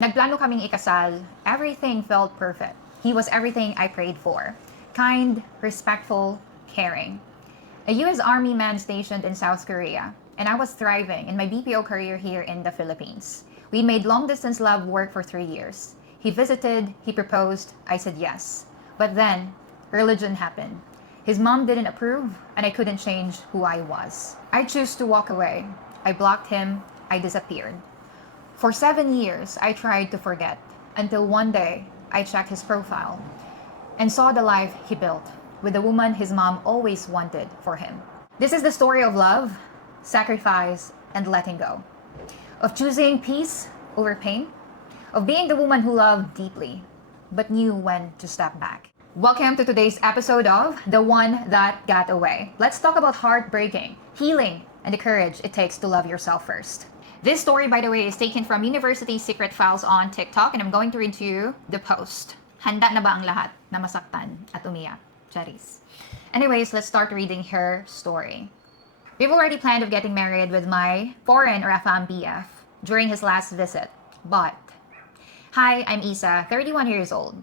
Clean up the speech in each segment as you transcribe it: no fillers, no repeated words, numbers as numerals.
Nagplano kaming ikasal. Everything felt perfect. He was everything I prayed for. Kind, respectful, caring. A U.S. Army man stationed in South Korea, and I was thriving in my BPO career here in the Philippines. We made long-distance love work for 3 years. He visited, he proposed, I said yes. But then, religion happened. His mom didn't approve, and I couldn't change who I was. I chose to walk away. I blocked him, I disappeared. For 7 years, I tried to forget, until one day, I checked his profile and saw the life he built with the woman his mom always wanted for him. This is the story of love, sacrifice, and letting go. Of choosing peace over pain. Of being the woman who loved deeply, but knew when to step back. Welcome to today's episode of The One That Got Away. Let's talk about heartbreaking, healing, and the courage it takes to love yourself first. This story, by the way, is taken from University Secret Files on TikTok, and I'm going to read to you the post. Handa na ba ang lahat na masaktan at umiyak? Charis. Anyways, let's start reading her story. We've already planned of getting married with my foreign or AFAM BF during his last visit, but... Hi, I'm Issa, 31 years old.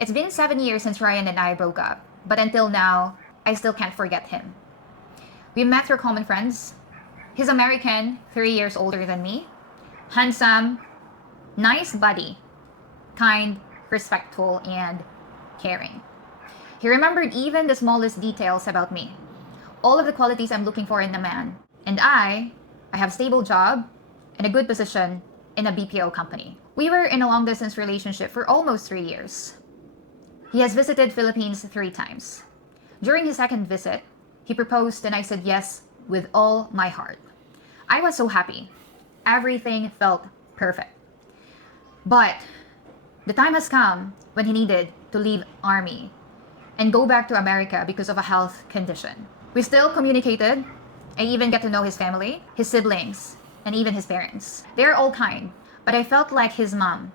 It's been 7 years since Ryan and I broke up, but until now, I still can't forget him. We met through common friends. He's American, 3 years older than me. Handsome, nice buddy, kind, respectful, and caring. He remembered even the smallest details about me. All of the qualities I'm looking for in a man. And I have a stable job and a good position in a BPO company. We were in a long-distance relationship for almost 3 years. He has visited Philippines 3 times. During his second visit, he proposed and I said yes with all my heart. I was so happy. Everything felt perfect. But the time has come when he needed to leave Army and go back to America because of a health condition. We still communicated. I even get to know his family, his siblings, and even his parents. They're all kind, but I felt like his mom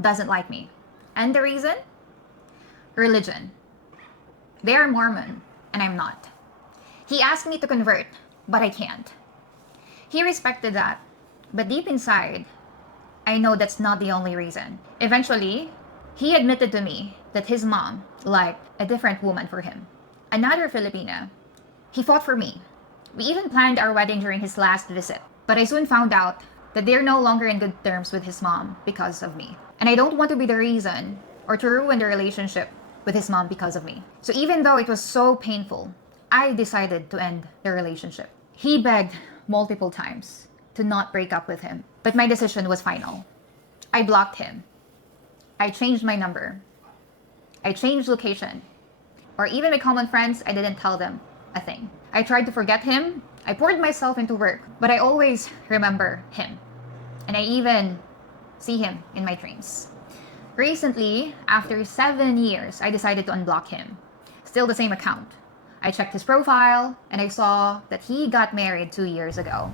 doesn't like me. And the reason? Religion. They are Mormon, and I'm not. He asked me to convert, but I can't. He respected that, but deep inside, I know that's not the only reason. Eventually, he admitted to me that his mom liked a different woman for him, another Filipina. He fought for me. We even planned our wedding during his last visit, but I soon found out that they're no longer in good terms with his mom because of me. And I don't want to be the reason or to ruin the relationship with his mom because of me. So even though it was so painful, I decided to end the relationship. He begged multiple times to not break up with him, but my decision was final. I blocked him. I changed my number. I changed location. Or even my common friends, I didn't tell them a thing. I tried to forget him. I poured myself into work, but I always remember him. And I even see him in my dreams. Recently, after 7 years, I decided to unblock him. Still the same account. I checked his profile and I saw that he got married 2 years ago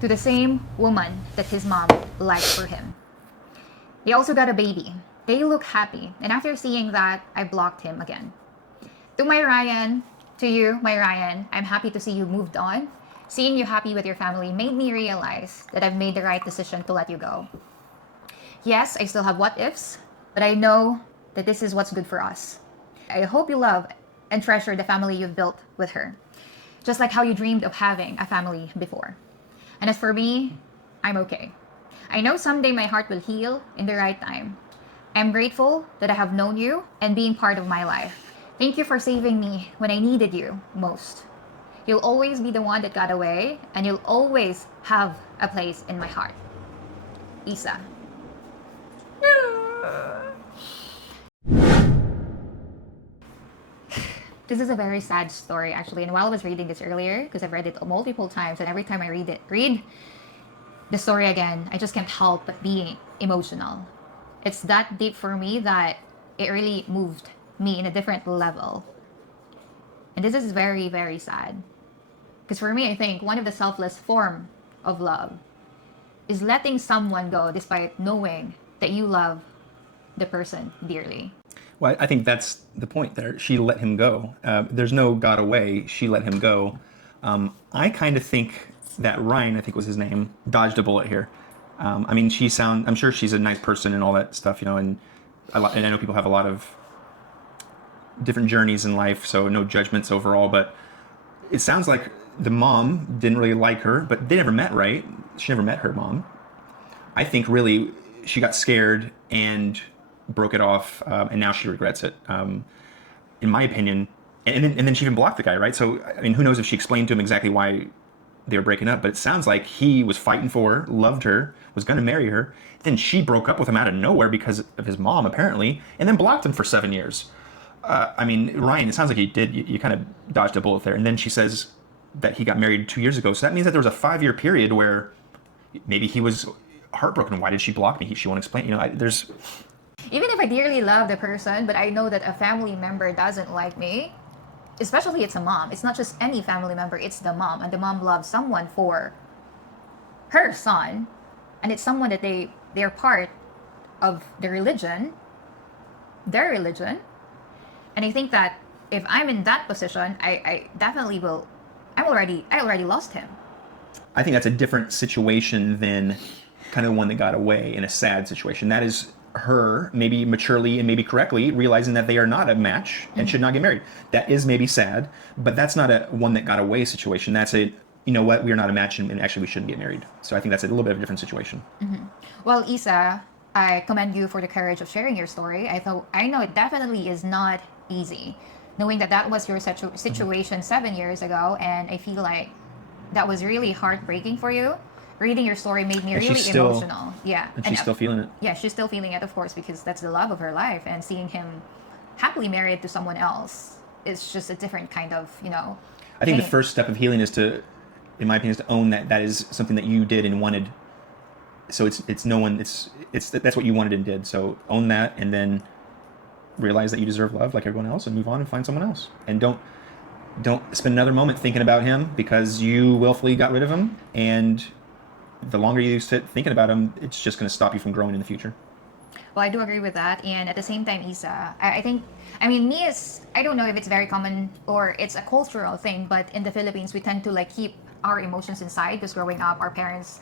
to the same woman that his mom liked for him. They also got a baby. They look happy, and after seeing that, I blocked him again. To my Ryan, to you, my Ryan, I'm happy to see you moved on. Seeing you happy with your family made me realize that I've made the right decision to let you go. Yes, I still have what ifs, but I know that this is what's good for us. I hope you love and treasure the family you've built with her, just like how you dreamed of having a family before. And as for me, I'm okay. I know someday my heart will heal in the right time. I'm grateful that I have known you and being part of my life. Thank you for saving me when I needed you most. You'll always be the one that got away, and you'll always have a place in my heart. Issa. This is a very sad story, actually. And while I was reading this earlier, because I've read it multiple times, and every time I read the story again, I just can't help but being emotional. It's that deep for me that it really moved me in a different level. And this is very, very sad. Because for me, I think one of the selfless form of love is letting someone go despite knowing that you love the person dearly. Well, I think that's the point there. She let him go. There's no got away. She let him go. I kind of think that Ryan, I think was his name, dodged a bullet here. I mean, I'm sure she's a nice person and all that stuff, you know, and and I know people have a lot of different journeys in life, so no judgments overall, but it sounds like the mom didn't really like her, but they never met, right? She never met her mom. I think really she got scared and broke it off, and now she regrets it, in my opinion. And then she even blocked the guy, right? So, I mean, who knows if she explained to him exactly why they were breaking up, but it sounds like he was fighting for her, loved her, was going to marry her. Then she broke up with him out of nowhere because of his mom, apparently, and then blocked him for 7 years. I mean, Ryan, it sounds like you kind of dodged a bullet there. And then she says that he got married 2 years ago. So that means that there was a 5-year period where maybe he was heartbroken. Why did she block me? She won't explain. You know, there's... Even if I dearly love the person, but I know that a family member doesn't like me, especially it's a mom. It's not just any family member, it's the mom. And the mom loves someone for her son. And it's someone that they're part of their religion. And I think that if I'm in that position, I definitely will. I already lost him. I think that's a different situation than kind of the one that got away in a sad situation. That is her, maybe maturely and maybe correctly, realizing that they are not a match and should not get married. That is maybe sad, but that's not a one that got away situation. That's a, you know what, we are not a match and actually we shouldn't get married. So I think that's a little bit of a different situation. Mm-hmm. Well, Issa, I commend you for the courage of sharing your story. I know it definitely is not easy, knowing that was your situation 7 years ago, and I feel like that was really heartbreaking for you. Reading your story made me really emotional. Yeah. And she's still feeling it. Yeah, she's still feeling it, of course, because that's the love of her life, and seeing him happily married to someone else is just a different kind of, you know. I think the first step of healing is to, in my opinion, is to own that is something that you did and wanted. So it's that's what you wanted and did. So own that, and then realize that you deserve love like everyone else, and move on and find someone else. And don't spend another moment thinking about him because you willfully got rid of him. And the longer you sit thinking about him, it's just going to stop you from growing in the future. Well, I do agree with that. And at the same time, Issa, I think, I mean, I don't know if it's very common or it's a cultural thing, but in the Philippines, we tend to like keep our emotions inside because growing up, our parents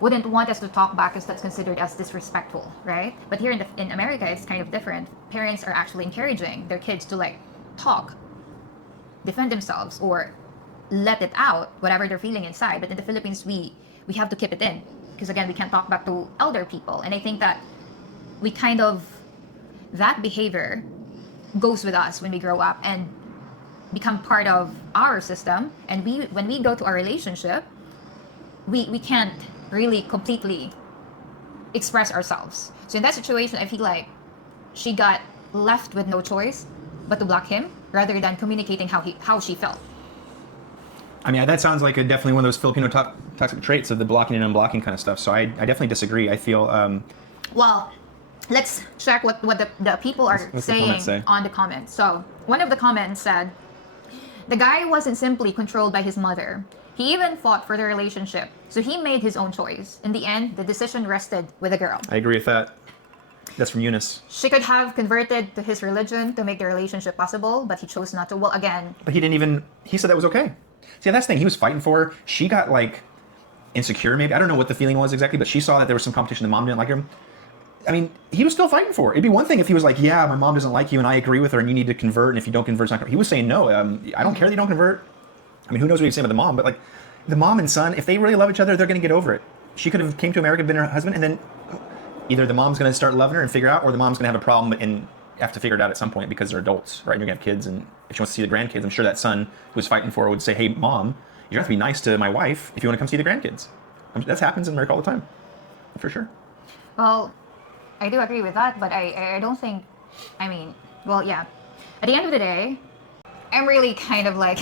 wouldn't want us to talk back because that's considered as disrespectful, right? But here in America, it's kind of different. Parents are actually encouraging their kids to like talk, defend themselves, or let it out, whatever they're feeling inside. But in the Philippines, we have to keep it in because again, we can't talk back to elder people. And I think that we kind of, that behavior goes with us when we grow up and become part of our system. And when we go to our relationship, we can't really completely express ourselves. So in that situation, I feel like she got left with no choice but to block him rather than communicating how she felt. I mean, that sounds like definitely one of those Filipino toxic traits of the blocking and unblocking kind of stuff. So I definitely disagree. I feel... Well, let's check what the people are saying on the comments. So one of the comments said, the guy wasn't simply controlled by his mother. He even fought for the relationship. So he made his own choice. In the end, the decision rested with the girl. I agree with that. That's from Eunice. She could have converted to his religion to make the relationship possible, but he chose not to. Well, again... But he said that was okay. See, that's the thing. He was fighting for her. She got, like, insecure, maybe. I don't know what the feeling was exactly, but she saw that there was some competition. The mom didn't like him. I mean, he was still fighting for her. It'd be one thing if he was like, yeah, my mom doesn't like you, and I agree with her, and you need to convert, and if you don't convert, it's not... He was saying, no, I don't care that you don't convert. I mean, who knows what he's saying about the mom, but, like, the mom and son, if they really love each other, they're going to get over it. She could have came to America, been her husband, and then either the mom's going to start loving her and figure out, or the mom's going to have a problem and have to figure it out at some point because they're adults, right? And you're going to have kids, and if she wants to see the grandkids, I'm sure that son who was fighting for her would say, hey, mom, you have to be nice to my wife if you want to come see the grandkids. That happens in America all the time, for sure. Well, I do agree with that, but I don't think, I mean, well, yeah. At the end of the day, I'm really kind of like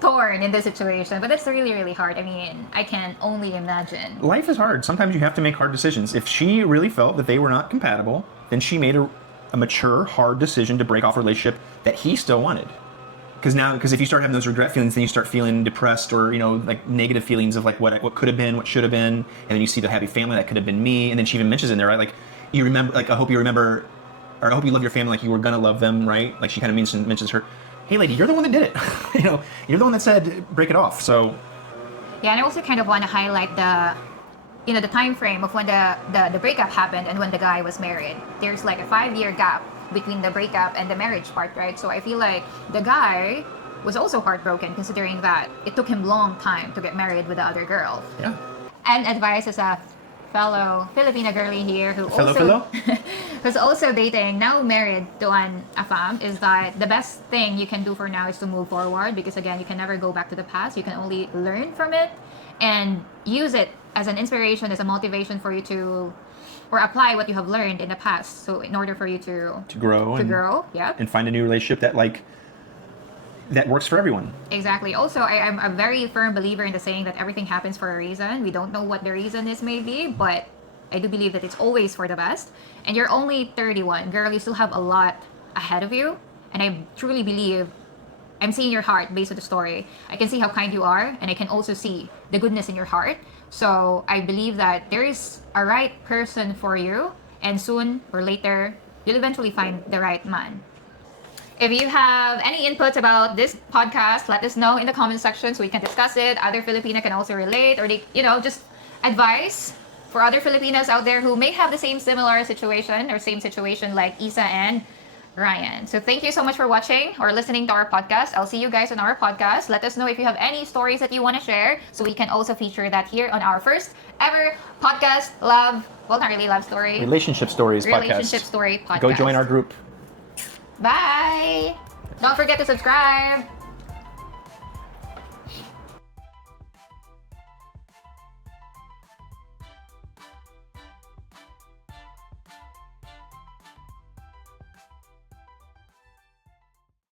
torn in this situation, but it's really, really hard. I mean, I can only imagine. Life is hard. Sometimes you have to make hard decisions. If she really felt that they were not compatible, then she made a mature, hard decision to break off a relationship that he still wanted. Because if you start having those regret feelings, then you start feeling depressed or, you know, like negative feelings of like what could have been, what should have been, and then you see the happy family that could have been me, and then she even mentions in there, right? Like, you remember, like, I hope you remember, or I hope you love your family like you were gonna love them, right? Like she kind of mentions her, hey lady, you're the one that did it. You know, you're the one that said break it off. So yeah, and I also kind of want to highlight the time frame of when the breakup happened and when the guy was married. There's like a 5-year gap between the breakup and the marriage part, right? So I feel like the guy was also heartbroken considering that it took him long time to get married with the other girl. Yeah. And advice as a fellow Filipina girlie here Fellow? who's also dating, now married to a fam, is that the best thing you can do for now is to move forward, because again, you can never go back to the past. You can only learn from it and use it as an inspiration, as a motivation for you to, or apply what you have learned in the past. So in order for you to grow, yeah, and find a new relationship that works for everyone. Exactly. Also, I'm a very firm believer in the saying that everything happens for a reason. We don't know what the reason is, maybe, but I do believe that it's always for the best. And you're only 31, girl. You still have a lot ahead of you. And I truly believe, I'm seeing your heart based on the story. I can see how kind you are, and I can also see the goodness in your heart. So I believe that there is a right person for you, and soon or later, you'll eventually find the right man. If you have any inputs about this podcast, let us know in the comment section so we can discuss it. Other Filipina can also relate, or they, just advice for other Filipinas out there who may have the similar situation or same situation like Issa and Ryan. So thank you so much for watching or listening to our podcast. I'll see you guys on our podcast. Let us know if you have any stories that you want to share so we can also feature that here on our first ever podcast, not really love story. Relationship story podcast. Go Go join our group. Bye. Don't forget to subscribe.